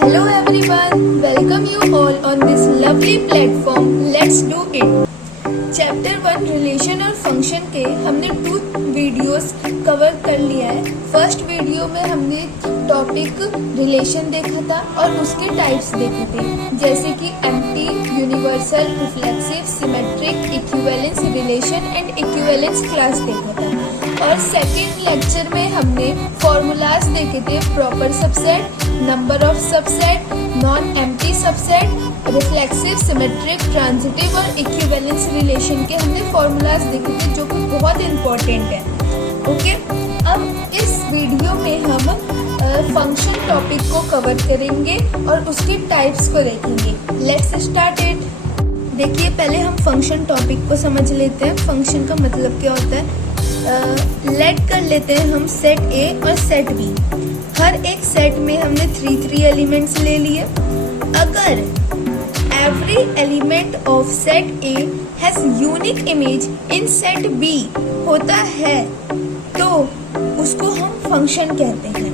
Hello everyone, welcome you all on this lovely platform. Let's do it. Chapter 1 relation और function के हमने 2 videos cover कर लिया है। फर्स्ट वीडियो में हमने टॉपिक रिलेशन देखा था और उसके टाइप्स देखे थे, जैसे कि empty, universal, reflexive, symmetric, equivalence relation and equivalence class देखा था। और सेकेंड लेक्चर में हमने फॉर्मूलाज देखे थे, proper subset, number of subset, non empty subset, reflexive, symmetric, transitive और इक्विवेलेंस रिलेशन के हमने फॉर्मूलाज देखे थे, जो कि बहुत इंपॉर्टेंट है। ओके, अब इस वीडियो में हम फंक्शन टॉपिक को कवर करेंगे और उसकी टाइप्स को देखेंगे। Let's start it. देखिए, पहले हम फंक्शन टॉपिक को समझ लेते हैं। फंक्शन का मतलब क्या होता है। लेट कर लेते हैं हम सेट ए और सेट बी। हर एक सेट में हमने 3 एलिमेंट्स ले लिए। अगर every element of set A has unique image in set B होता है तो उसको हम फंक्शन कहते हैं।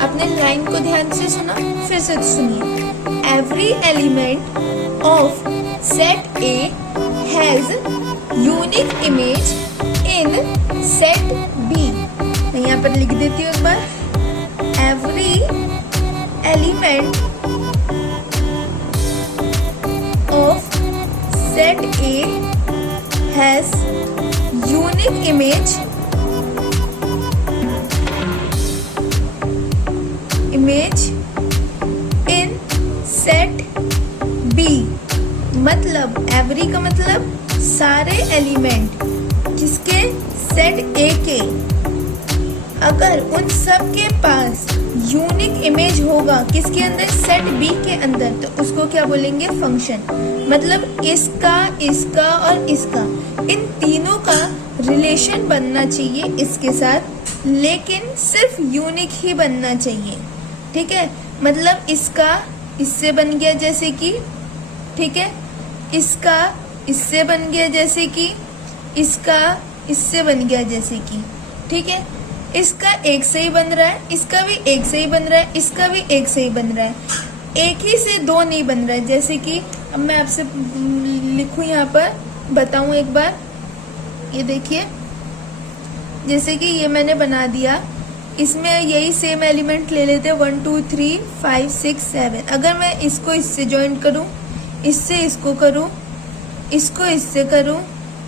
अपने लाइन को ध्यान से सुना, फिर से सुनिए। Every element of set A has unique image in set B। मैं यहाँ पर लिख देती हूँ एक बार। Every element of set A has unique image in set B। मतलब every का मतलब सारे एलिमेंट जिसके सेट A के, अगर उन सब के पास यूनिक इमेज होगा किसके अंदर, सेट बी के अंदर, तो उसको क्या बोलेंगे, फंक्शन। मतलब इसका, इसका और इसका, इन तीनों का रिलेशन बनना चाहिए इसके साथ, लेकिन सिर्फ यूनिक ही बनना चाहिए। ठीक है, मतलब इसका इससे बन गया जैसे कि, ठीक है, इसका इससे बन गया जैसे कि, इसका इससे बन गया जैसे कि, ठीक है, इसका एक से ही बन रहा है, इसका भी एक से ही बन रहा है, इसका भी एक से ही बन रहा है, एक ही से दो नहीं बन रहा है। जैसे कि अब मैं आपसे लिखूं, यहाँ पर बताऊं एक बार, ये देखिए, जैसे कि ये मैंने बना दिया, इसमें यही सेम एलिमेंट ले लेते हैं 1 2 3 5 6 7। अगर मैं इसको इससे ज्वाइन करूं, इससे इसको करूं, इसको इससे करूं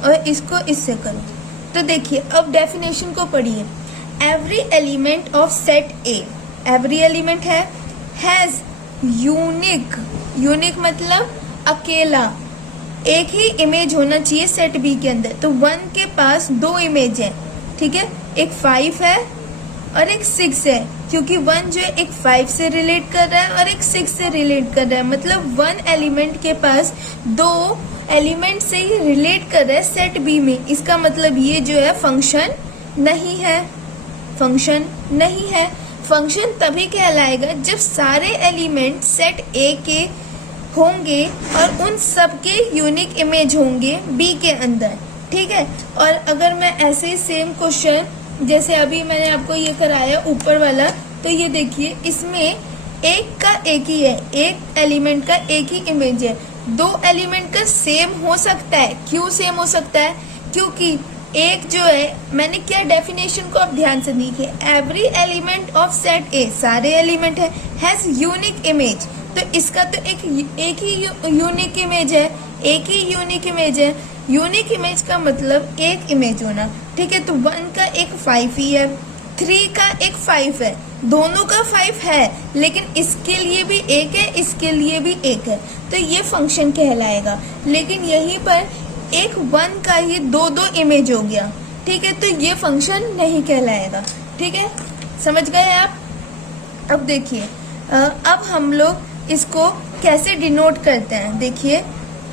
और इसको इससे करूं, तो देखिए अब डेफिनेशन को पढ़िए। Every element of set A, every element है, हैज यूनिक, यूनिक मतलब अकेला, एक ही इमेज होना चाहिए सेट बी के अंदर। तो 1 के पास 2 इमेज है, ठीक है, एक 5 है और एक 6 है, क्योंकि 1 जो है एक 5 से रिलेट कर रहा है और एक 6 से रिलेट कर रहा है। मतलब 1 एलिमेंट के पास 2 एलिमेंट से ही रिलेट कर रहा है सेट बी में। इसका मतलब ये जो है फंक्शन नहीं है, फंक्शन नहीं है। फंक्शन तभी कहलाएगा जब सारे एलिमेंट सेट ए के होंगे और उन सब के यूनिक इमेज होंगे बी के अंदर, ठीक है। और अगर मैं ऐसे ही सेम क्वेश्चन जैसे अभी मैंने आपको ये कराया ऊपर वाला, तो ये देखिए, इसमें एक का एक ही है, एक एलिमेंट का एक ही इमेज है। 2 एलिमेंट का सेम हो सकता है। क्यों सेम हो सकता है? क्योंकि एक जो है, मैंने क्या डेफिनेशन को आप ध्यान से देखिए, एवरी एलिमेंट ऑफ सेट ए, सारे एलिमेंट है, हैज यूनिक इमेज। तो इसका तो एक ही यूनिक इमेज है, एक ही यूनिक इमेज है। यूनिक इमेज का मतलब एक इमेज होना, ठीक है। तो 1 का एक 5 ही है, 3 का एक 5 है, दोनों का 5 है, लेकिन इसके लिए भी एक है, इसके लिए भी एक है, तो ये फंक्शन कहलाएगा। लेकिन यहीं पर एक 1 का ही 2 इमेज हो गया, ठीक है, तो ये फंक्शन नहीं कहलाएगा। ठीक है, समझ गए आप? अब देखिए, अब हम लोग इसको कैसे डिनोट करते हैं। देखिए,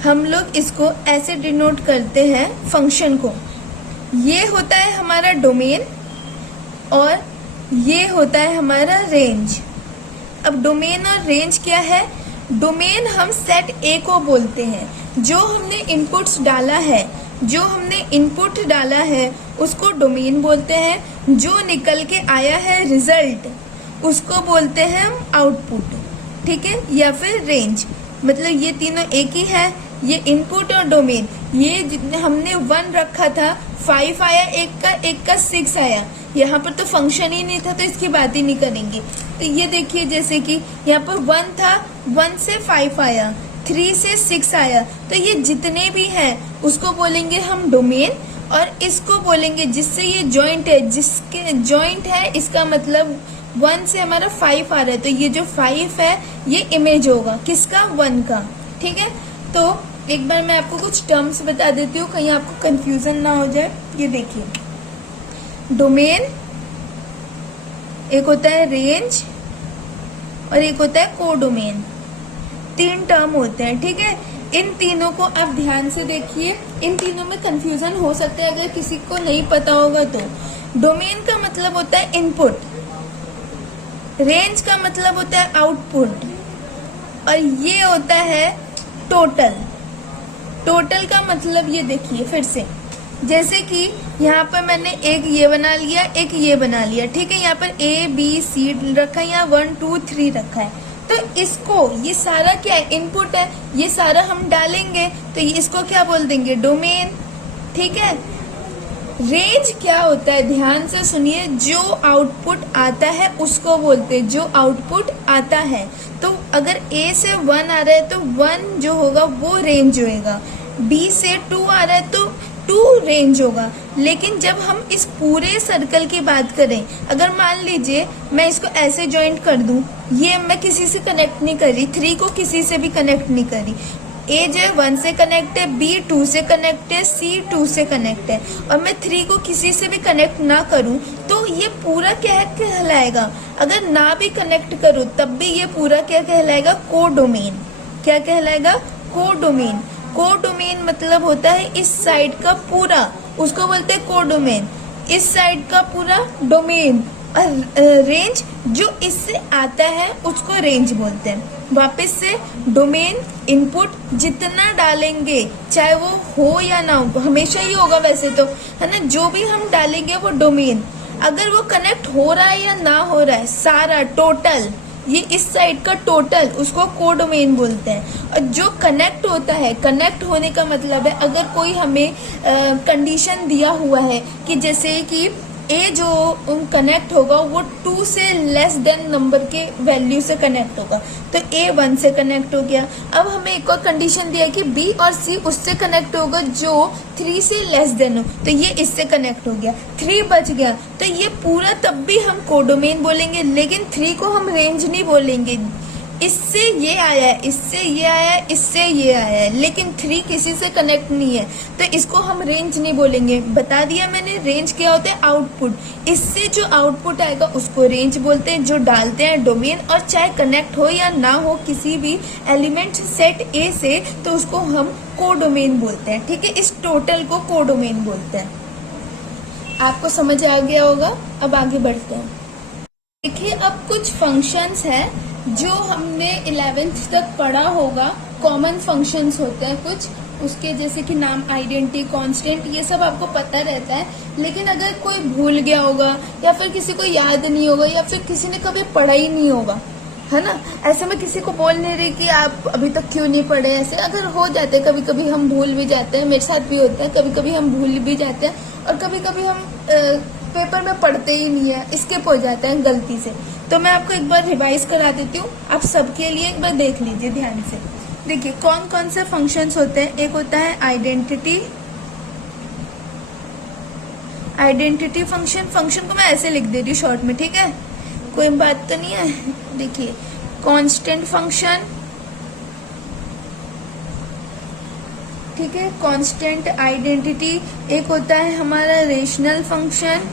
हम लोग इसको ऐसे डिनोट करते हैं फंक्शन को। ये होता है हमारा डोमेन और ये होता है हमारा रेंज। अब डोमेन और रेंज क्या है? डोमेन हम सेट ए को बोलते हैं, जो हमने इनपुट्स डाला है, जो हमने इनपुट डाला है उसको डोमेन बोलते हैं। जो निकल के आया है रिजल्ट, उसको बोलते हैं हम आउटपुट। ठीक है, या फिर रेंज, मतलब ये तीनों एक ही है। ये इनपुट और डोमेन, ये जितने हमने 1 रखा था 5 आया, एक का 6 आया। यहाँ पर तो फंक्शन ही नहीं था तो इसकी बात ही नहीं करेंगे। तो ये देखिए जैसे कि यहाँ पर 1 था, 1 से 5 आया, 3 से 6 आया, तो ये जितने भी हैं उसको बोलेंगे हम डोमेन। और इसको बोलेंगे जिससे ये जॉइंट है, जिसके जॉइंट है इसका मतलब 1 से हमारा 5 आ रहा है, तो ये जो 5 है ये इमेज होगा किसका, 1 का। ठीक है, तो एक बार मैं आपको कुछ टर्म्स बता देती हूँ, कहीं आपको कंफ्यूजन ना हो जाए। ये देखिए, डोमेन, एक होता है रेंज और एक होता है कोडोमेन। 3 टर्म होते हैं, ठीक है। इन तीनों को आप ध्यान से देखिए, इन तीनों में कंफ्यूजन हो सकता है अगर किसी को नहीं पता होगा तो। डोमेन का मतलब होता है इनपुट, रेंज का मतलब होता है आउटपुट, और ये होता है टोटल। टोटल का मतलब ये देखिए फिर से, जैसे कि यहाँ पर मैंने एक ये बना लिया, एक ये बना लिया, ठीक है। यहाँ पर ABC रखा है, यहाँ 1 2 3 रखा है, तो इसको, ये सारा क्या है, इनपुट है, ये सारा हम डालेंगे तो ये इसको क्या बोल देंगे, डोमेन। ठीक है। रेंज क्या होता है, ध्यान से सुनिए, जो आउटपुट आता है उसको बोलते हैं, जो आउटपुट आता है। तो अगर A से 1 आ रहा है तो 1 जो होगा वो रेंज होएगा, B से 2 आ रहा है तो 2 रेंज होगा। लेकिन जब हम इस पूरे सर्कल की बात करें, अगर मान लीजिए मैं इसको ऐसे जॉइंट कर दूं, ये मैं किसी से कनेक्ट नहीं करी, 3 को किसी से भी कनेक्ट नहीं करी, A जो है 1 से कनेक्ट है, B 2 से कनेक्ट है, C 2 से कनेक्ट है, और मैं 3 को किसी से भी कनेक्ट ना करूं तो ये पूरा क्या कहलाएगा, अगर ना भी कनेक्ट करूं तब भी ये पूरा क्या कहलाएगा, कोडोमेन। क्या कहलाएगा, कोडोमेन। कोडोमेन मतलब होता है इस साइड का पूरा, उसको बोलते हैं कोडोमेन, इस साइड का पूरा डोमेन। और रेंज जो इससे आता है उसको रेंज बोलते हैं। वापस से, डोमेन इनपुट जितना डालेंगे, चाहे वो हो या ना हो, हमेशा ही होगा वैसे तो, है ना, जो भी हम डालेंगे वो डोमेन। अगर वो कनेक्ट हो रहा है या ना हो रहा है, सारा टोटल, ये इस साइड का टोटल, उसको कोडोमेन बोलते हैं। और जो कनेक्ट होता है, कनेक्ट होने का मतलब है अगर कोई हमें कंडीशन दिया हुआ है कि जैसे कि A जो कनेक्ट होगा वो 2 से लेस देन नंबर के वैल्यू से कनेक्ट होगा, तो A 1 से कनेक्ट हो गया। अब हमें एक और कंडीशन दिया है कि B और C उससे कनेक्ट होगा जो 3 से लेस देन हो, तो ये इससे कनेक्ट हो गया, 3 बच गया, तो ये पूरा तब भी हम कोडोमेन बोलेंगे, लेकिन 3 को हम रेंज नहीं बोलेंगे। इससे ये आया है, इससे ये आया है, इससे ये आया है, लेकिन 3 किसी से कनेक्ट नहीं है, तो इसको हम रेंज नहीं बोलेंगे। बता दिया मैंने, रेंज क्या होता है, आउटपुट। इससे जो आउटपुट आएगा उसको रेंज बोलते हैं, जो डालते हैं डोमेन। और चाहे कनेक्ट हो या ना हो किसी भी एलिमेंट सेट A से, तो उसको हम कोडोमेन बोलते हैं। ठीक है, इस टोटल को कोडोमेन बोलते हैं। आपको समझ आ गया होगा। अब आगे बढ़ते हैं। देखिए, अब कुछ फंक्शंस हैं जो हमने 11th तक पढ़ा होगा, कॉमन फंक्शंस होते हैं कुछ, उसके जैसे कि नाम, आइडेंटिटी, कांस्टेंट, ये सब आपको पता रहता है। लेकिन अगर कोई भूल गया होगा या फिर किसी को याद नहीं होगा या फिर किसी ने कभी पढ़ा ही नहीं होगा, है ना, ऐसे में किसी को बोल नहीं रही कि आप अभी तक क्यों नहीं पढ़े। ऐसे अगर हो जाते हैं, कभी कभी हम भूल भी जाते हैं, मेरे साथ भी होता है, कभी कभी हम भूल भी जाते हैं, और कभी कभी हम पेपर में पढ़ते ही नहीं है, स्किप हो जाते हैं गलती से। तो मैं आपको एक बार रिवाइज करा देती हूँ, आप सबके लिए एक बार देख लीजिए ध्यान से। देखिए कौन कौन से फंक्शंस होते हैं। एक होता है आइडेंटिटी, आइडेंटिटी फंक्शन, फंक्शन को मैं ऐसे लिख दे रही हूँ शॉर्ट में, ठीक है, कोई बात तो नहीं है। देखिए कांस्टेंट फंक्शन, ठीक है, कांस्टेंट आइडेंटिटी। एक होता है हमारा रेशनल फंक्शन,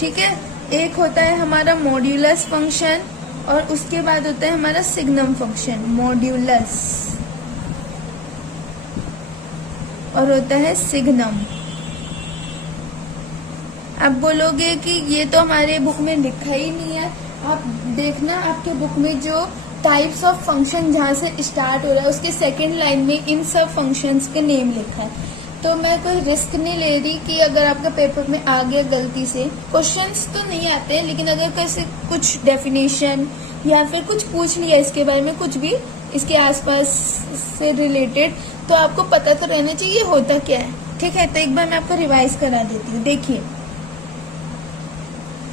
ठीक है, एक होता है हमारा मॉड्यूलस फंक्शन, और उसके बाद होता है हमारा सिग्नम फंक्शन, मॉड्यूलस, और होता है सिग्नम। आप बोलोगे कि ये तो हमारे बुक में लिखा ही नहीं है। आप देखना आपके बुक में जो टाइप्स ऑफ फंक्शन जहाँ से स्टार्ट हो रहा है उसके सेकंड लाइन में इन सब फंक्शंस के नेम लिखा है। तो मैं कोई रिस्क नहीं ले रही कि अगर आपका पेपर में आ गया गलती से, क्वेश्चंस तो नहीं आते हैं, लेकिन अगर कैसे कुछ डेफिनेशन या फिर कुछ पूछ लिया इसके बारे में, कुछ भी इसके आसपास से रिलेटेड, तो आपको पता तो रहना चाहिए होता क्या है। ठीक है, तो एक बार मैं आपको रिवाइज करा देती हूँ। देखिए,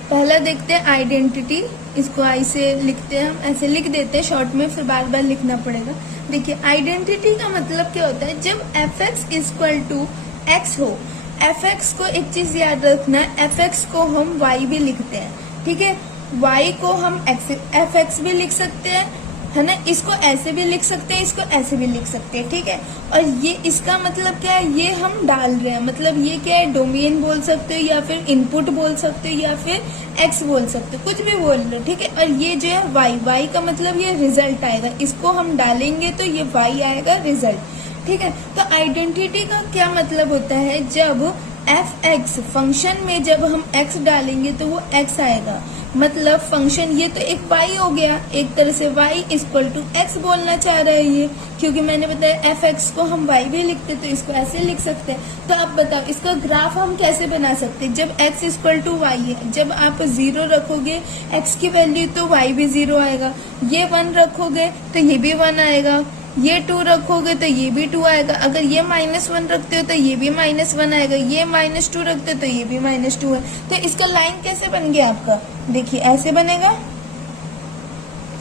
पहला देखते हैं आइडेंटिटी। इसको आई से लिखते हैं, हम ऐसे लिख देते हैं शॉर्ट में, फिर बार बार लिखना पड़ेगा। देखिए, आइडेंटिटी का मतलब क्या होता है, जब fx इक्वल टू एक्स हो, fx को एक चीज याद रखना, fx को हम y भी लिखते हैं। ठीक है, y को हम fx भी लिख सकते हैं, है ना, इसको ऐसे भी लिख सकते हैं, इसको ऐसे भी लिख सकते हैं। ठीक है, और ये इसका मतलब क्या है, ये हम डाल रहे हैं, मतलब ये क्या है, डोमेन बोल सकते हो या फिर इनपुट बोल सकते हो या फिर एक्स बोल सकते हो, कुछ भी बोल रहे हो। ठीक है, और ये जो है वाई का मतलब ये रिजल्ट आएगा, इसको हम डालेंगे तो ये वाई आएगा रिजल्ट। ठीक है, तो आइडेंटिटी का क्या मतलब होता है, जब एफ एक्स फंक्शन में जब हम एक्स डालेंगे तो वो एक्स आएगा, मतलब फंक्शन ये तो एक y हो गया, एक तरह से y इक्वल टू एक्स बोलना चाह रहा है ये, क्योंकि मैंने बताया एफ एक्स को हम y भी लिखते तो इसको ऐसे लिख सकते हैं। तो आप बताओ इसका ग्राफ हम कैसे बना सकते हैं, जब x इक्वल टू वाई है, जब आप 0 रखोगे x की वैल्यू तो y भी 0 आएगा, ये 1 रखोगे तो ये भी 1 आएगा, ये 2 रखोगे तो ये भी 2 आएगा, अगर ये -1 रखते हो तो ये भी -1 आएगा, ये -2 रखते हो तो ये भी -2 है। तो इसका लाइन कैसे बन गया आपका, देखिए ऐसे बनेगा,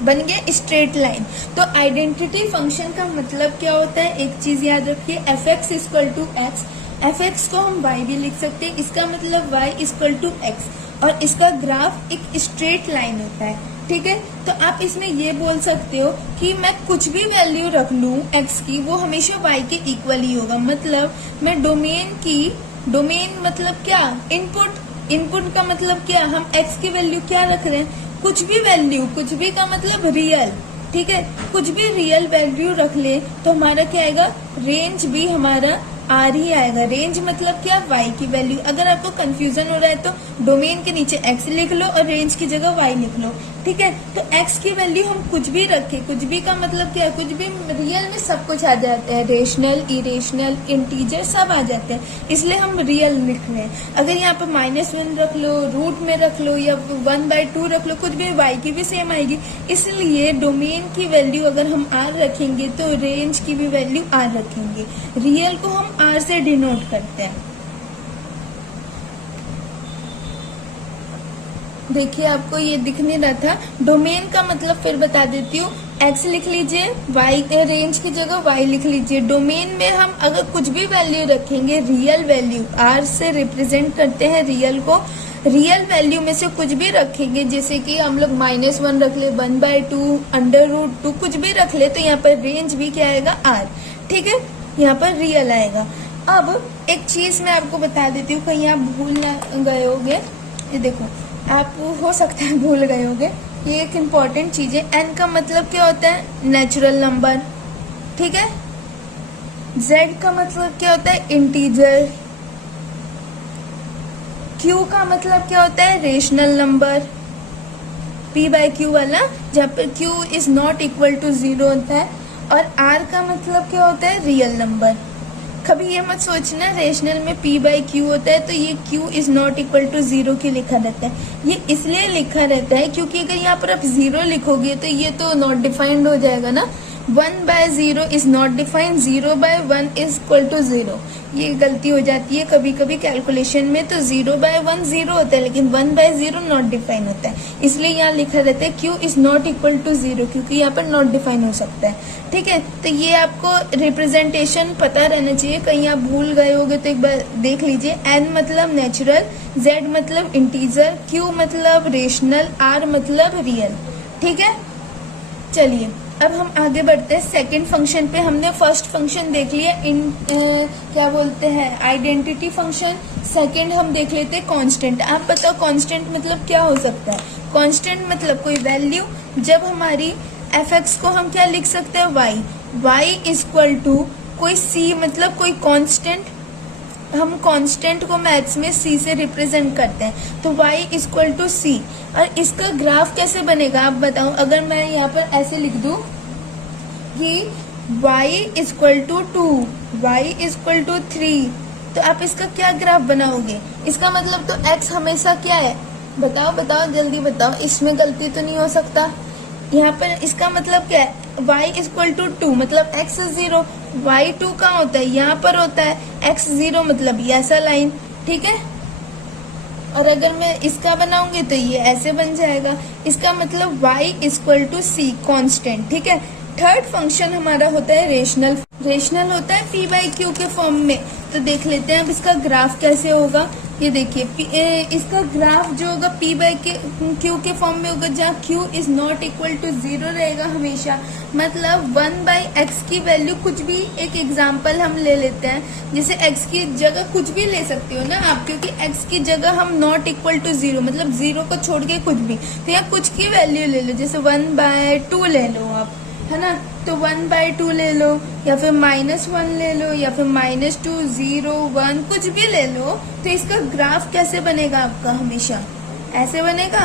बन गया स्ट्रेट लाइन। तो आइडेंटिटी फंक्शन का मतलब क्या होता है, एक चीज याद रखिए, F X equal to X, F X को हम y भी लिख सकते हैं, इसका मतलब y इक्वल टू एक्स, और इसका ग्राफ एक स्ट्रेट लाइन होता है। ठीक है, तो आप इसमें ये बोल सकते हो कि मैं कुछ भी वैल्यू रख लूं x की, वो हमेशा y के इक्वल ही होगा, मतलब मैं डोमेन मतलब क्या, इनपुट का मतलब क्या, हम x की वैल्यू क्या रख रहे हैं, कुछ भी वैल्यू, कुछ भी का मतलब रियल। ठीक है, कुछ भी रियल वैल्यू रख ले तो हमारा क्या आएगा, रेंज भी हमारा आर ही आएगा। रेंज मतलब क्या, y की वैल्यू। अगर आपको कंफ्यूजन हो रहा है तो डोमेन के नीचे x लिख लो और रेंज की जगह y लिख लो। ठीक है, तो x की वैल्यू हम कुछ भी रखें, कुछ भी का मतलब क्या है, कुछ भी, रियल में सब कुछ आ जाता है, रेशनल, इरेशनल, इंटीजर सब आ जाते हैं, इसलिए हम रियल लिख रहे हैं। अगर यहाँ पे -1 रख लो, रूट में रख लो या 1/2 रख लो, कुछ भी, y की भी सेम आएगी। इसलिए डोमेन की वैल्यू अगर हम r रखेंगे तो रेंज की भी वैल्यू r रखेंगे। रियल को हम r से डिनोट करते हैं। देखिए, आपको ये दिख नहीं रहा था, डोमेन का मतलब फिर बता देती हूँ, x लिख लीजिए, y रेंज की जगह y लिख लीजिए। डोमेन में हम अगर कुछ भी वैल्यू रखेंगे, रियल वैल्यू, r से रिप्रेजेंट करते हैं रियल को, रियल वैल्यू में से कुछ भी रखेंगे, जैसे कि हम लोग -1 रख ले, 1/2, √2, कुछ भी रख ले, तो यहाँ पर रेंज भी क्या आएगा, r। ठीक है, यहाँ पर रियल आएगा। अब एक चीज मैं आपको बता देती हूँ, कहीं आप भूल ना गए होगे, ये देखो, आप हो सकता है भूल गए होगे, ये एक इम्पॉर्टेंट चीज है। n का मतलब क्या होता है, नेचुरल नंबर। ठीक है, z का मतलब क्या होता है, इंटीजर। q का मतलब क्या होता है, रेशनल नंबर, p/q वाला, जहाँ पर q is not equal to 0 होता है। और r का मतलब क्या होता है, रियल नंबर। कभी ये मत सोचना रेशनल में p/q होता है तो ये q is not equal to 0 क्यों लिखा रहता है, ये इसलिए लिखा रहता है क्योंकि अगर यहाँ पर आप 0 लिखोगे तो ये तो नॉट डिफाइंड हो जाएगा ना। 1/0 is not defined, 0/1 is equal to 0, ये गलती हो जाती है कभी कभी कैलकुलेशन में, तो 0/1 0 होता है लेकिन 1/0 नॉट डिफाइन होता है, इसलिए यहाँ लिखा रहता है q is not equal to 0, क्योंकि यहाँ पर नॉट डिफाइन हो सकता है। ठीक है, तो ये आपको रिप्रेजेंटेशन पता रहना चाहिए, कहीं आप भूल गए होगे तो एक बार देख लीजिए। n मतलब नेचुरल, z मतलब इंटीजर, q मतलब रेशनल, r मतलब रियल। ठीक है, चलिए अब हम आगे बढ़ते हैं सेकंड फंक्शन पे। हमने फर्स्ट फंक्शन देख लिया, क्या बोलते हैं, आइडेंटिटी फंक्शन। सेकंड हम देख लेते हैं कांस्टेंट। आप बताओ कांस्टेंट मतलब क्या हो सकता है। कांस्टेंट मतलब कोई वैल्यू, जब हमारी एफ एक्स को हम क्या लिख सकते हैं, y इज इक्वल टू कोई c, मतलब कोई कांस्टेंट। हम कांस्टेंट को मैथ्स में c से रिप्रेजेंट करते हैं, तो y is equal to c। और इसका ग्राफ कैसे बनेगा आप बताओ। अगर मैं यहाँ पर ऐसे लिख दूं कि y is equal to 2, y equal to 3, तो आप इसका क्या ग्राफ बनाओगे? इसका मतलब तो x हमेशा क्या है? बताओ बताओ जल्दी बताओ, इसमें गलती तो नहीं हो सकता। यहाँ पर इसका मतलब क्या है? y इक्वल टू 2 मतलब x 0, y 2 कहाँ होता है? यहाँ पर होता है। x 0 मतलब ये ऐसा लाइन, ठीक है। और अगर मैं इसका बनाऊंगी तो ये ऐसे बन जाएगा। इसका मतलब y equal to c constant, ठीक है। थर्ड फंक्शन हमारा होता है रेशनल। रेशनल होता है p बाई क्यू के फॉर्म में। तो देख लेते हैं अब इसका ग्राफ कैसे होगा। ये देखिए इसका ग्राफ जो होगा p बाई क्यू के फॉर्म में होगा, जहाँ q is not equal to 0 रहेगा हमेशा। मतलब 1 बाई एक्स की वैल्यू कुछ भी, एक एग्जांपल हम ले लेते हैं, जैसे x की जगह कुछ भी ले सकते हो ना आप, क्योंकि x की जगह हम नॉट इक्वल टू 0 मतलब 0 को छोड़ के कुछ भी, तो यहाँ कुछ की वैल्यू ले लो, जैसे 1/2 ले लो आप, है ना। तो 1/2 ले लो, या फिर -1 ले लो, या फिर -2, 0, 1 कुछ भी ले लो। तो इसका ग्राफ कैसे बनेगा आपका? हमेशा ऐसे बनेगा।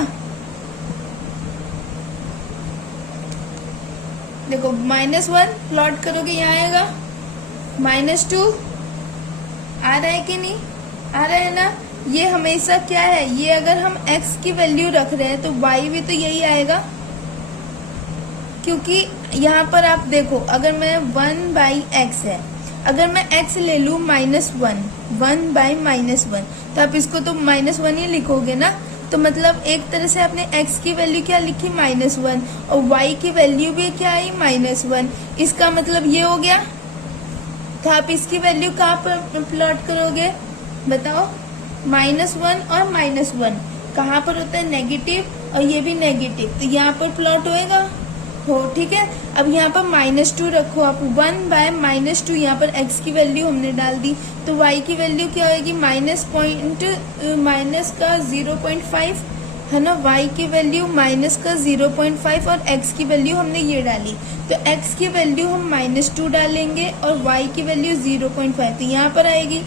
देखो -1 प्लॉट करोगे यहाँ आएगा, -2 आ रहा है कि नहीं आ रहा है ना। ये हमेशा क्या है, ये अगर हम x की वैल्यू रख रहे हैं तो y भी तो यही आएगा, क्योंकि यहाँ पर आप देखो अगर मैं 1/x है, अगर मैं x ले लूँ -1, 1/-1, तो आप इसको तो -1 ही लिखोगे ना। तो मतलब एक तरह से आपने x की वैल्यू क्या लिखी? -1, और y की वैल्यू भी क्या आई? -1। इसका मतलब ये हो गया। तो आप इसकी वैल्यू कहाँ पर प्लॉट करोगे बताओ? -1 और -1 कहाँ पर होता है? नेगेटिव, और ये भी नेगेटिव, तो यहाँ पर प्लॉट होएगा हो, ठीक है। अब यहाँ पर -2 रखो आप, 1/-2, यहाँ पर x की वैल्यू हमने डाल दी, तो y की वैल्यू क्या होगी? माइनस का 0.5, है ना। y की वैल्यू माइनस का 0.5 और x की वैल्यू हमने ये डाली, तो x की वैल्यू हम -2 डालेंगे और y की वैल्यू 0.5, तो यहाँ पर आएगी।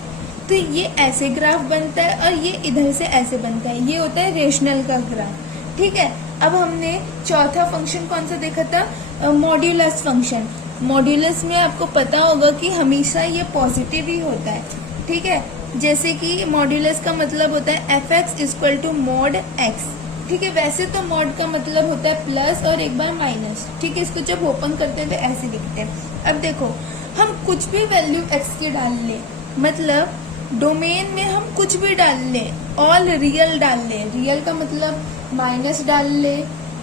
तो ये ऐसे ग्राफ बनता है और ये इधर से ऐसे बनता है, ये होता है रेशनल का ग्राफ, ठीक है। अब हमने चौथा फंक्शन कौन सा देखा था? Modulus function. मॉड्यूलस में आपको पता होगा कि हमेशा ये पॉजिटिव ही होता है, ठीक है। जैसे कि मॉड्यूलस का मतलब होता है fx equal to mod x, ठीक है। वैसे तो मॉड का मतलब होता है प्लस और एक बार माइनस, ठीक है। इसको जब ओपन करते हैं तो ऐसे लिखते हैं। अब देखो हम कुछ भी वैल्यू x की डाल लें, मतलब डोमेन में हम कुछ भी डाल लें, ऑल रियल डाल लें, रियल का मतलब माइनस डाल ले,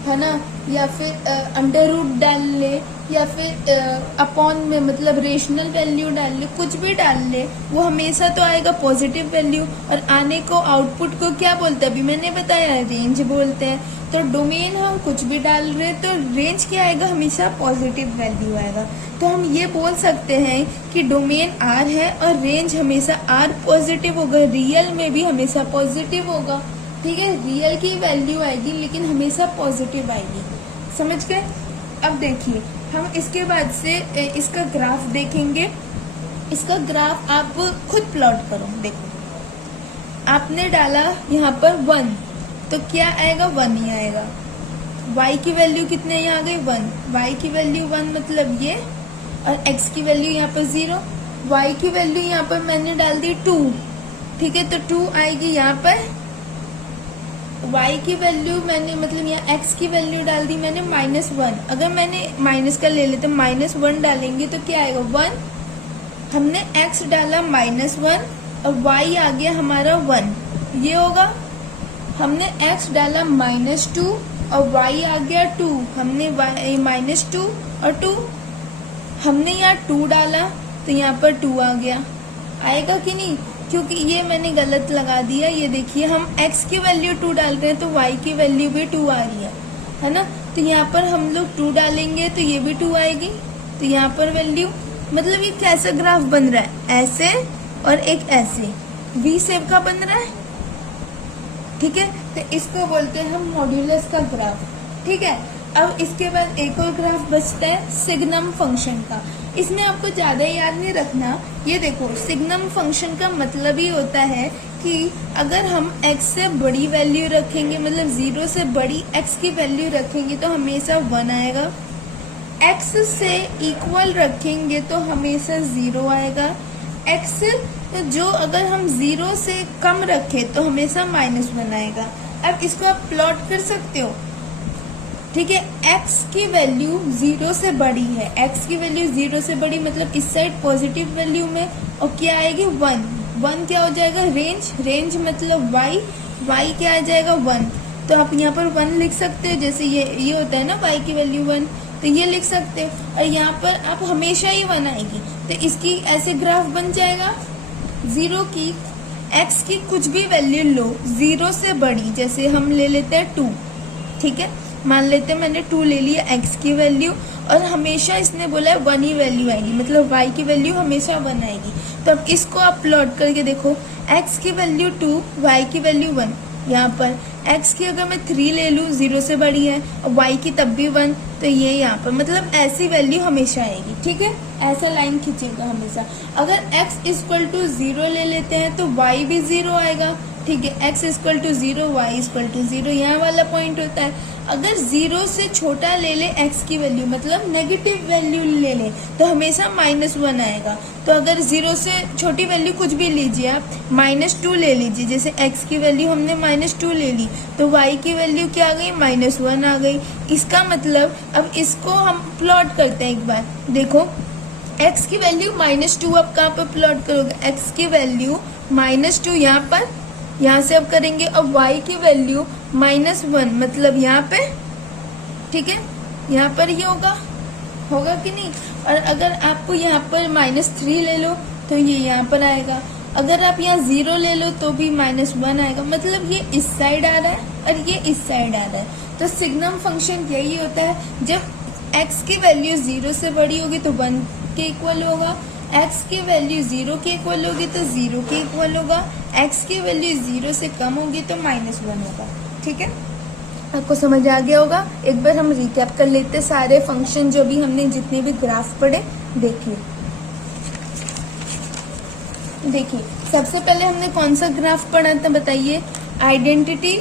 है ना, या फिर अंडर रूट डाल ले, या फिर अपॉन में मतलब रेशनल वैल्यू डाल ले, कुछ भी डाल ले, वो हमेशा तो आएगा पॉजिटिव वैल्यू। और आने को आउटपुट को क्या बोलते हैं? अभी मैंने बताया रेंज बोलते हैं। तो डोमेन हम कुछ भी डाल रहे हैं तो रेंज क्या आएगा? हमेशा पॉजिटिव वैल्यू आएगा। तो हम ये बोल सकते हैं कि डोमेन R है और रेंज हमेशा R पॉजिटिव होगा, रियल में भी हमेशा पॉजिटिव होगा, ठीक है। रियल की वैल्यू आएगी लेकिन हमेशा पॉजिटिव आएगी, समझ गए। अब देखिए हम इसके बाद से इसका ग्राफ देखेंगे। इसका ग्राफ आप खुद प्लॉट करो। देखो आपने डाला यहाँ पर 1, तो क्या आएगा? 1 ही आएगा। y की वैल्यू कितने यहाँ आ गई? 1। y की वैल्यू 1 मतलब ये, और x की वैल्यू यहाँ पर 0। y की वैल्यू यहाँ पर मैंने डाल दी 2, ठीक है। तो 2 आएगी यहाँ पर। y की वैल्यू मैंने मतलब यहाँ x की वैल्यू डाल दी मैंने -1। अगर मैंने माइनस का ले लेते -1 डालेंगे तो क्या आएगा? 1। हमने x डाला -1 और y आ गया हमारा 1, ये होगा। हमने x डाला -2 और y आ गया 2, हमने -2 और 2, हमने यहाँ 2 डाला तो यहाँ पर 2 आ गया। आएगा कि नहीं? क्योंकि ये मैंने गलत लगा दिया। ये देखिए हम x की वैल्यू 2 डाल रहे हैं तो y की वैल्यू भी 2 आ रही है ना। तो यहाँ पर हम लोग 2 डालेंगे तो ये भी 2 आएगी। तो यहाँ पर वैल्यू मतलब ये कैसा ग्राफ बन रहा है? ऐसे और एक ऐसे वी शेप का बन रहा है, ठीक है। तो इसको बोलते हैं हम मॉड्यूलस का ग्राफ, ठीक है। अब इसके बाद एक और ग्राफ बचता है सिग्नम फंक्शन का। इसमें आपको ज़्यादा याद नहीं रखना। ये देखो सिग्नम फंक्शन का मतलब ही होता है कि अगर हम x से बड़ी वैल्यू रखेंगे, मतलब 0 से बड़ी x की वैल्यू रखेंगे तो हमेशा 1 आएगा। x से इक्वल रखेंगे तो हमेशा 0 आएगा। x जो अगर हम 0 से कम रखें तो हमेशा -1 आएगा। अब इसको आप प्लॉट कर सकते हो, ठीक है। x की वैल्यू 0 से बड़ी है, x की वैल्यू 0 से बड़ी मतलब इस साइड पॉजिटिव वैल्यू में, और क्या आएगी 1। 1 क्या हो जाएगा रेंज, रेंज मतलब y, y क्या आ जाएगा 1। तो आप यहाँ पर 1 लिख सकते हो, जैसे ये होता है ना y की वैल्यू 1, तो ये लिख सकते हो। और यहाँ पर आप हमेशा ही 1 आएगी, तो इसकी ऐसे ग्राफ बन जाएगा। 0 की x की कुछ भी वैल्यू लो 0 से बड़ी, जैसे हम ले लेते हैं 2, ठीक है। मान लेते हैं मैंने 2 ले लिया x की वैल्यू, और हमेशा इसने बोला है 1 ही वैल्यू आएगी, मतलब y की वैल्यू हमेशा 1 आएगी। तो अब इसको आप प्लॉट करके देखो, x की वैल्यू 2, y की वैल्यू 1। यहाँ पर x की अगर मैं 3 ले लूँ 0 से बड़ी है, और y की तब भी 1, तो ये यहाँ पर मतलब ऐसी वैल्यू हमेशा आएगी, ठीक है। ऐसा लाइन खींचेगा हमेशा। अगर x इक्वल टू 0 ले लेते हैं तो y भी 0 आएगा, ठीक है। x equal to 0, y equal to 0, यहाँ वाला पॉइंट होता है। अगर 0 से छोटा ले ले x की वैल्यू, मतलब नेगेटिव वैल्यू ले ले, तो हमेशा -1 आएगा। तो अगर 0 से छोटी वैल्यू कुछ भी लीजिए आप, -2 ले लीजिए, जैसे x की वैल्यू हमने -2 ले ली, तो y की वैल्यू क्या आ गई -1 आ गई। इसका मतलब अब इसको हम प्लॉट करते हैं एक बार, देखो x की वैल्यू -2 आप कहाँ पर प्लॉट करोगे, x की वैल्यू -2 यहाँ पर, यहाँ से अब करेंगे। अब y की वैल्यू -1 मतलब यहाँ पे, ठीक है, यहाँ पर ये होगा कि नहीं। और अगर आपको यहाँ पर -3 ले लो तो ये यहाँ पर आएगा। अगर आप यहाँ 0 ले लो तो भी -1 आएगा, मतलब ये इस साइड आ रहा है और ये इस साइड आ रहा है। तो सिग्नम फंक्शन यही होता है, जब x की वैल्यू 0 से बड़ी होगी तो 1 के इक्वल होगा, x की वैल्यू 0 के इक्वल होगी तो 0 के इक्वल होगा, x की वैल्यू 0 से कम होगी तो -1 होगा, ठीक है। आपको समझ आ गया होगा। एक बार हम रिकैप कर लेते सारे फंक्शन जो भी हमने जितने भी ग्राफ पढ़े। देखिए सबसे पहले हमने कौन सा ग्राफ पढ़ा था बताइए, आइडेंटिटी,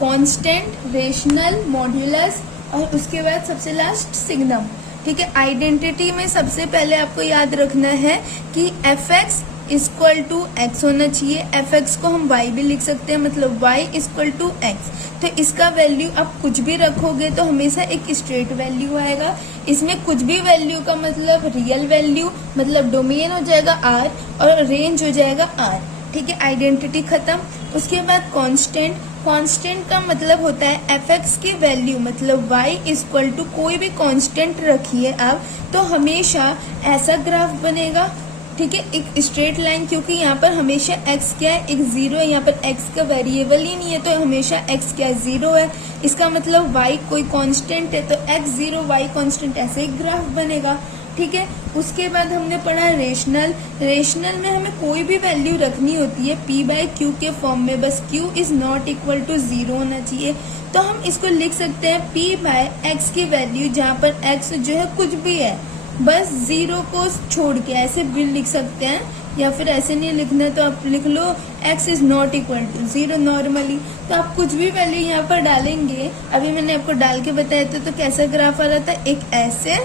कांस्टेंट, रेशनल, मॉड्यूलस, और उसके बाद सबसे लास्ट सिग्नम, ठीक है। आइडेंटिटी में सबसे पहले आपको याद रखना है कि fx इक्वल टू x होना चाहिए। fx को हम y भी लिख सकते हैं, मतलब y इक्वल टू x। तो इसका वैल्यू आप कुछ भी रखोगे तो हमेशा एक स्ट्रेट वैल्यू आएगा। इसमें कुछ भी वैल्यू का मतलब रियल वैल्यू, मतलब डोमेन हो जाएगा r और रेंज हो जाएगा r, ठीक है। आइडेंटिटी खत्म। उसके बाद कांस्टेंट, कांस्टेंट का मतलब होता है fx की वैल्यू, मतलब y इक्वल टू कोई भी कांस्टेंट रखिए आप, तो हमेशा ऐसा ग्राफ बनेगा, ठीक है, एक स्ट्रेट लाइन, क्योंकि यहाँ पर हमेशा x क्या है, एक 0 है, यहाँ पर x का वेरिएबल ही नहीं है, तो हमेशा x क्या है 0 है। इसका मतलब y कोई कांस्टेंट है, तो x 0 y कांस्टेंट, ऐसे एक ग्राफ बनेगा, ठीक है। उसके बाद हमने पढ़ा रेशनल। रेशनल में हमें कोई भी वैल्यू रखनी होती है p/q के फॉर्म में, बस q is not equal to 0 होना चाहिए। तो हम इसको लिख सकते हैं p/x की वैल्यू, जहाँ पर x जो है कुछ भी है, बस 0 को छोड़ के ऐसे भी लिख सकते हैं, या फिर ऐसे नहीं लिखना तो आप लिख लो x is not equal to 0 normally. तो आप कुछ भी वैल्यू यहाँ पर डालेंगे, अभी मैंने आपको डाल के बताया था, तो कैसा ग्राफ आ रहा था, एक ऐसे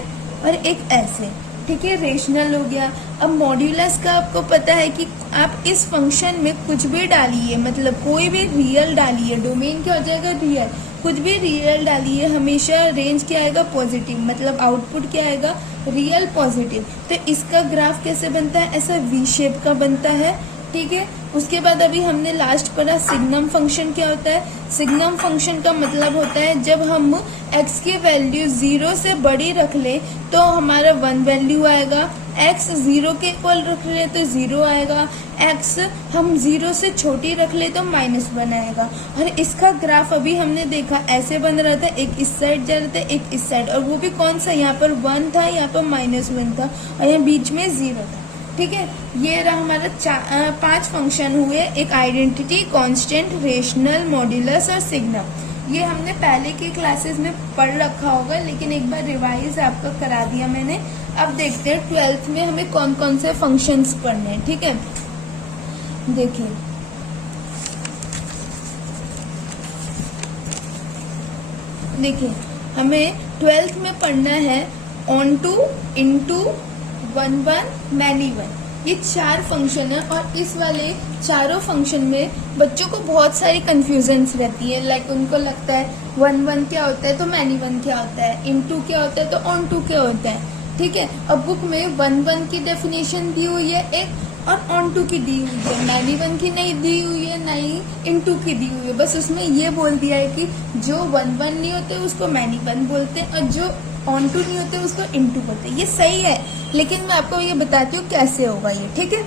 और एक ऐसे, ठीक है। रेशनल हो गया। अब मॉड्यूलस का आपको पता है कि आप इस फंक्शन में कुछ भी डालिए, मतलब कोई भी रियल डालिए, डोमेन क्या हो जाएगा रियल, कुछ भी रियल डालिए, हमेशा रेंज क्या आएगा पॉजिटिव, मतलब आउटपुट क्या आएगा रियल पॉजिटिव। तो इसका ग्राफ कैसे बनता है, ऐसा वी शेप का बनता है, ठीक है। उसके बाद अभी हमने लास्ट पढ़ा सिग्नम फंक्शन क्या होता है। सिग्नम फंक्शन का मतलब होता है जब हम x की वैल्यू 0 से बड़ी रख ले तो हमारा 1 वैल्यू आएगा, x 0 के इक्वल रख ले तो 0 आएगा, x हम 0 से छोटी रख ले तो -1 आएगा। और इसका ग्राफ अभी हमने देखा ऐसे बन रहा था, एक इस साइड जा रहा था, एक इस साइड, और वो भी कौन सा, यहाँ पर 1 था, यहाँ पर -1 था, और यहाँ बीच में 0 था, ठीक है। ये रहा हमारा 5 फंक्शन हुए, एक आइडेंटिटी, कांस्टेंट, रेशनल, मॉड्यूलस और सिग्नम। ये हमने पहले की क्लासेस में पढ़ रखा होगा, लेकिन एक बार रिवाइज आपका करा दिया मैंने। अब देखते हैं 12th में हमें कौन कौन से फंक्शंस पढ़ने हैं, ठीक है। देखिए हमें 12th में पढ़ना है onto, into, one one, many one, ये 4 फंक्शन है। और इस वाले चारों फंक्शन में बच्चों को बहुत सारी कंफ्यूजन्स रहती है। लाइक उनको लगता है वन वन क्या होता है तो मैनी वन क्या होता है, इनटू क्या होता है तो ऑन टू क्या होता है। ठीक है, अब बुक में वन वन की डेफिनेशन दी हुई है एक, और ऑन टू की दी हुई है, मैनी वन की नहीं दी हुई है, ना ही इनटू की दी हुई है। बस उसमें ये बोल दिया है कि जो वन वन नहीं होते उसको मैनी वन बोलते हैं, और जो ऑन टू नहीं होते उसको इनटू बोलते हैं। ये सही है, लेकिन मैं आपको ये बताती हूँ कैसे होगा ये। ठीक है,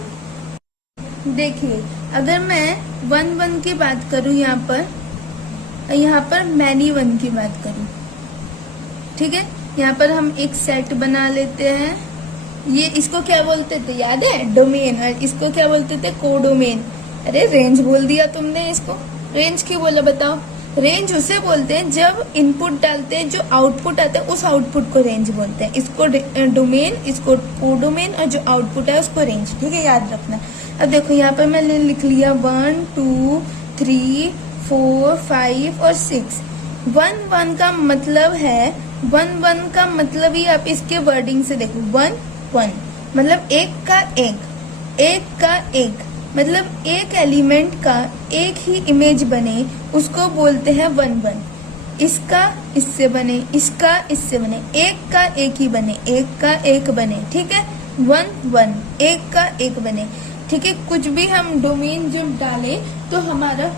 देखिए अगर मैं वन वन की बात करूँ यहाँ पर मैनी वन की बात करूँ, ठीक है, यहाँ पर हम एक सेट बना लेते हैं। ये इसको क्या बोलते थे याद है, डोमेन, और इसको क्या बोलते थे, कोडोमेन। अरे रेंज बोल दिया तुमने, इसको रेंज क्यों बोला बताओ। रेंज उसे बोलते हैं जब इनपुट डालते हैं जो आउटपुट आता है उस आउटपुट को रेंज बोलते हैं। इसको डोमेन, इसको कोडोमेन, और जो आउटपुट है उसको रेंज। ठीक है, याद रखना। अब देखो यहाँ पर मैंने लिख लिया 1 2 3 4 5 और 6। वन वन का मतलब है, वन वन का मतलब ही आप इसके वर्डिंग से देखो, वन वन मतलब एक का एक, एक का एक, मतलब एक एलिमेंट का एक ही इमेज बने उसको बोलते हैं वन वन। इसका इससे बने, इसका इससे बने, एक का एक ही बने, एक का एक बने। ठीक है, वन वन, एक का एक बने। ठीक है, कुछ भी हम डोमेन जब डाले तो हमारा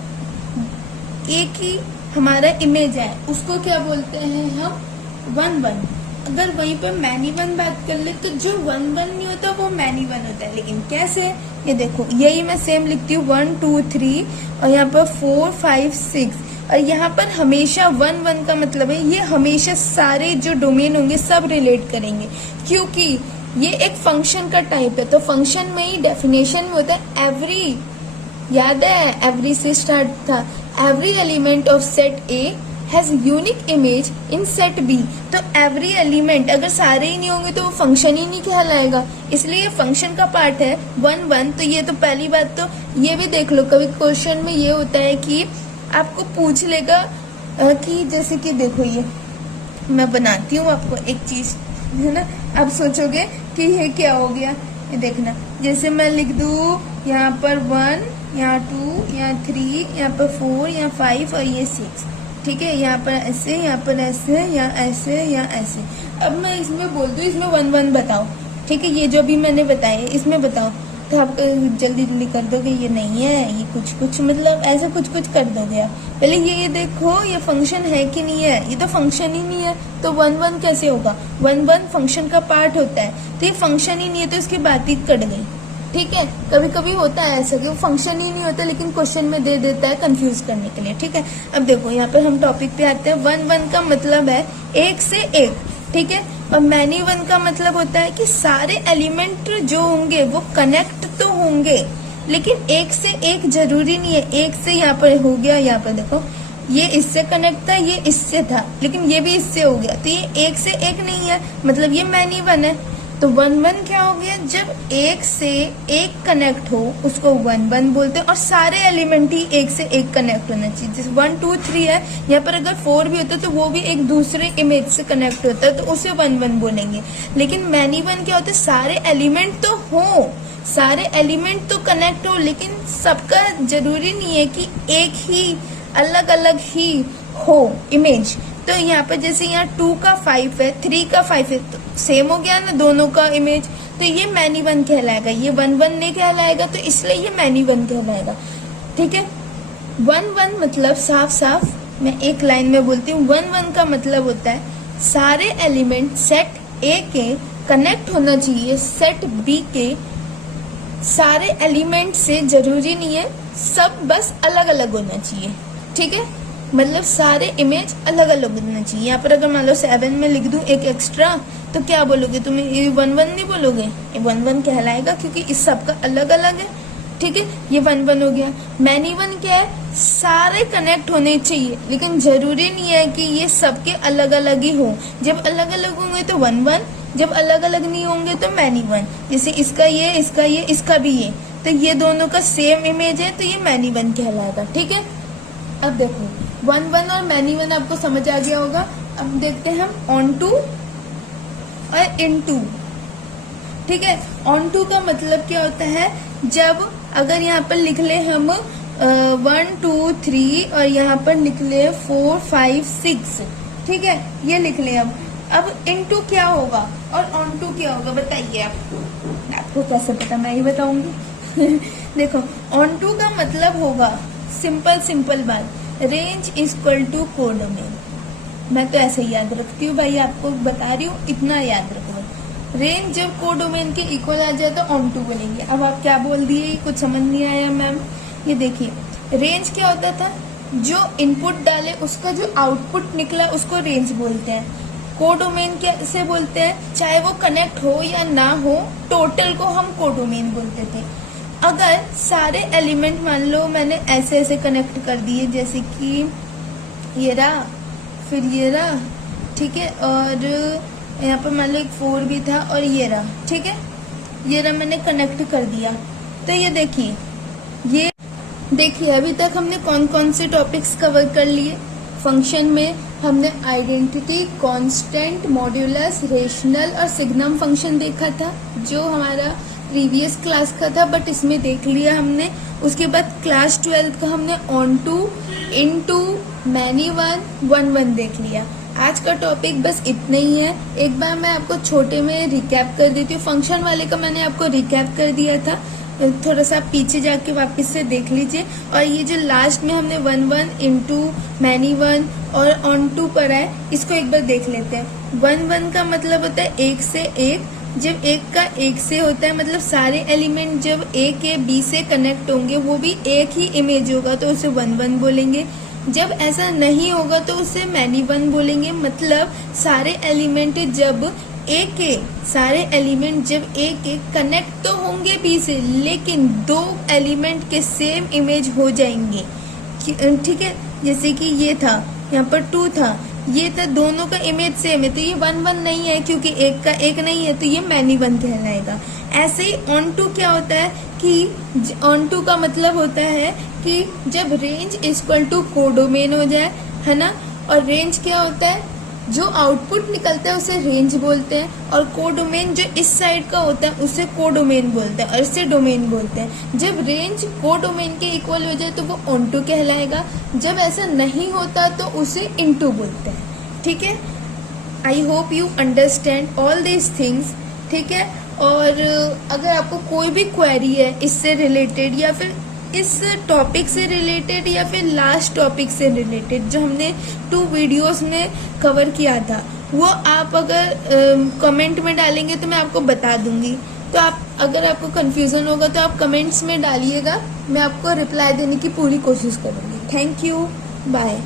एक ही हमारा इमेज है, उसको क्या बोलते हैं हम, वन वन। अगर वहीं पर मैनी वन बात कर ले तो जो वन वन नहीं होता वो मैनी वन होता है। लेकिन कैसे, ये देखो यही मैं सेम लिखती हूँ 1 2 3 और यहाँ पर 4 5 6, और यहाँ पर हमेशा वन वन का मतलब है ये हमेशा सारे जो डोमेन होंगे सब रिलेट करेंगे, क्योंकि ये एक फंक्शन का टाइप है। तो फंक्शन में ही डेफिनेशन में होता है एवरी, याद है एवरी से स्टार्ट था, every element of set A has unique image in set B. तो एवरी एलिमेंट अगर सारे ही नहीं होंगे तो वो फंक्शन ही नहीं कहलाएगा, इसलिए फंक्शन का पार्ट है वन वन। तो ये तो पहली बात। तो ये भी देख लो, कभी क्वेश्चन में ये होता है कि आपको पूछ लेगा कि जैसे कि देखो ये मैं बनाती हूँ आपको एक चीज, है ना, आप सोचोगे कि ये क्या हो गया। ये देखना, जैसे मैं लिख दूँ यहाँ पर 1, यहाँ 2, यहाँ 3, यहाँ पर 4, यहाँ 5 और ये 6। ठीक है, यहाँ पर ऐसे, यहाँ पर ऐसे, यहाँ ऐसे, यहाँ ऐसे। अब मैं इसमें बोल दूँ इसमें वन वन बताओ। ठीक है, ये जो भी मैंने बताया इसमें बताओ, तो आप जल्दी जल्दी कर दोगे ये नहीं है, ये कुछ कुछ मतलब ऐसे कुछ कुछ कर दोगे आप। पहले ये देखो ये फंक्शन है कि नहीं है, ये तो फंक्शन ही नहीं है, तो वन वन कैसे होगा। वन वन फंक्शन का पार्ट होता है, तो ये फंक्शन ही नहीं है तो इसकी बात ही कट गई। ठीक है, कभी कभी होता है ऐसा कि वो फंक्शन ही नहीं होता लेकिन क्वेश्चन में दे देता है कंफ्यूज करने के लिए। ठीक है, अब देखो यहाँ पर हम टॉपिक पे आते हैं। वन वन का मतलब है एक से एक। ठीक है, और मैनी वन का मतलब होता है कि सारे एलिमेंट जो होंगे वो कनेक्ट तो होंगे, लेकिन एक से एक जरूरी नहीं है। एक से यहाँ पर हो गया, यहाँ पर देखो ये इससे कनेक्ट था, ये इससे था, लेकिन ये भी इससे हो गया, तो ये एक से एक नहीं है, मतलब ये मैनी वन है। तो वन वन क्या हो गया, जब एक से एक कनेक्ट हो उसको वन वन बोलते हैं, और सारे एलिमेंट ही एक से एक कनेक्ट होना चाहिए। जैसे 1 2 3 है, यहाँ पर अगर 4 भी होता है तो वो भी एक दूसरे इमेज से कनेक्ट होता है, तो उसे वन वन बोलेंगे। लेकिन मैनी वन क्या होता है, सारे एलिमेंट तो हो, सारे एलिमेंट तो कनेक्ट हो, लेकिन सबका जरूरी नहीं है कि एक ही अलग अलग ही हो इमेज। तो यहाँ पर जैसे यहाँ 2 का 5 है, 3 का 5 है, तो सेम हो गया ना दोनों का इमेज, तो ये मैनी वन कहलाएगा, ये वन वन नहीं कहलाएगा, तो इसलिए ये मैनी वन कहलाएगा। ठीक है, वन वन मतलब साफ साफ मैं एक लाइन में बोलती हूँ, वन वन का मतलब होता है सारे एलिमेंट सेट ए के कनेक्ट होना चाहिए सेट बी के सारे एलिमेंट से। जरूरी नहीं है सब, बस अलग अलग होना चाहिए। ठीक है, मतलब सारे इमेज अलग अलग होना चाहिए। यहाँ पर अगर मान लो 7 में लिख दूं एक एक्स्ट्रा, तो क्या बोलोगे तुम, ये वन वन नहीं बोलोगे, ये वन वन कहलाएगा क्योंकि इस सब का अलग अलग है। ठीक है, ये वन वन हो गया। मैनी वन क्या है, सारे कनेक्ट होने चाहिए, लेकिन जरूरी नहीं है कि ये सबके अलग अलग ही हो। जब अलग अलग होंगे तो वन वन, जब अलग अलग नहीं होंगे तो मैनी वन। जैसे इसका ये, इसका ये, इसका भी ये, तो ये दोनों का सेम इमेज है, तो ये मैनी वन कहलाएगा। ठीक है, अब देखो वन वन और मैनी वन आपको समझ आ गया होगा। अब देखते हैं हम ऑन टू, और इनटू। ठीक है, ऑन टू का मतलब क्या होता है, जब अगर यहाँ पर लिख ले हम 1 2 3 और यहाँ पर लिख ले 4 5 6, ठीक है, ये लिख ले हम। अब इनटू क्या होगा और ऑन टू क्या होगा बताइए आपको कैसे पता, मैं ही बताऊंगी। देखो, ऑन टू का मतलब होगा, सिंपल बात, रेंज इक्वल टू कोडोमेन। मैं तो ऐसे ही याद रखती हूँ भाई, आपको बता रही हूँ, इतना याद रखो। रेंज जब कोडोमेन के इक्वल आ जाए तो ऑन टू बोलेंगे। अब आप क्या बोल दिए, कुछ समझ नहीं आया मैम। ये देखिए, रेंज क्या होता था, जो इनपुट डाले उसका जो आउटपुट निकला उसको रेंज बोलते हैं। कोडोमेन कैसे बोलते हैं, चाहे वो कनेक्ट हो या ना हो, टोटल को हम कोडोमेन बोलते थे। अगर सारे एलिमेंट मान लो मैंने ऐसे ऐसे कनेक्ट कर दिए, जैसे कि ये रहा, फिर ये रहा, ठीक है, और यहाँ पर मान लो एक 4 भी था और ये रहा, ठीक है, ये रहा, मैंने कनेक्ट कर दिया। तो ये देखिए अभी तक हमने कौन कौन से टॉपिक्स कवर कर लिए। फंक्शन में हमने आइडेंटिटी, कांस्टेंट, मॉड्यूलस, रेशनल और सिग्नम फंक्शन देखा था, जो हमारा प्रीवियस क्लास का था, बट इसमें देख लिया हमने। उसके बाद क्लास 12 का हमने onto, into, many one, one देख लिया। आज का टॉपिक बस इतना ही है। एक बार मैं आपको छोटे में रिकैप कर देती हूँ। फंक्शन वाले का मैंने आपको रिकैप कर दिया था, थोड़ा सा पीछे जाके वापस से देख लीजिए। और ये जो लास्ट में हमने 1 इनटू, मैनी वन और ऑन टू पढ़ा है, इसको एक बार देख लेते हैं। 1 का मतलब होता है एक से एक। जब एक का एक से होता है मतलब सारे एलिमेंट जब ए के बी से कनेक्ट होंगे वो भी एक ही इमेज होगा तो उसे 1 बोलेंगे। जब ऐसा नहीं होगा तो उसे मैनी वन बोलेंगे। मतलब सारे एलिमेंट जब एक कनेक्ट तो होंगे बी से, लेकिन 2 एलिमेंट के सेम इमेज हो जाएंगे। ठीक है, जैसे कि ये था, यहाँ पर 2 था, ये था, दोनों का इमेज सेम है तो ये 1 नहीं है, क्योंकि एक का एक नहीं है तो ये मैनी वन कहलाएगा। ऐसे ही ऑन टू क्या होता है कि ऑन टू का मतलब होता है कि जब रेंज इक्वल टू कोडोमेन हो जाए, है ना। और रेंज क्या होता है, जो आउटपुट निकलता है उसे रेंज बोलते हैं, और कोडोमेन जो इस साइड का होता है उसे कोडोमेन बोलते हैं और इसे डोमेन बोलते हैं। जब रेंज कोडोमेन के इक्वल हो जाए तो वो ऑन टू कहलाएगा। जब ऐसा नहीं होता तो उसे इनटू बोलते हैं। ठीक है, I hope you understand all this things. ठीक है, और अगर आपको कोई भी क्वेरी है इससे रिलेटेड या फिर इस टॉपिक से रिलेटेड या फिर लास्ट टॉपिक से रिलेटेड जो हमने 2 वीडियोस में कवर किया था, वो आप अगर कमेंट में डालेंगे तो मैं आपको बता दूंगी। तो आप अगर आपको कंफ्यूजन होगा तो आप कमेंट्स में डालिएगा, मैं आपको रिप्लाई देने की पूरी कोशिश करूंगी। Thank you, bye.